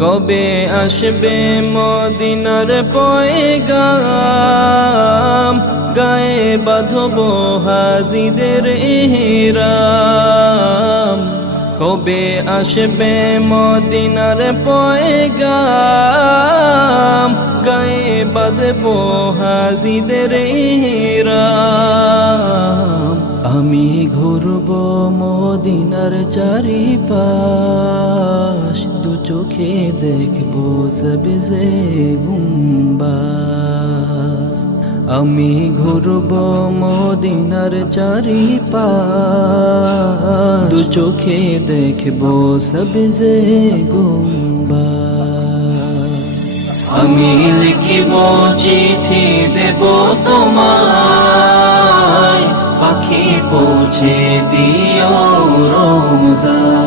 কবে আসবে মদিনার পয়গাম? গায়ে বাঁধব হাজিদের ইহরাম কবে আসবে মদিনার পয়গাম? গায়ে বাঁধব হাজিদের ইহরাম আমি ঘুরব মদিনার চারিপাশ। দু চোখে দেখব সবজে গুম্বাস আমি ঘুরব মদিনার চারিপাশ। দু চোখে দেখব সবজে গুম্বাস আমি লিখিব চিঠি দেব তোমায়। পাখি পৌঁছে দিও রোজা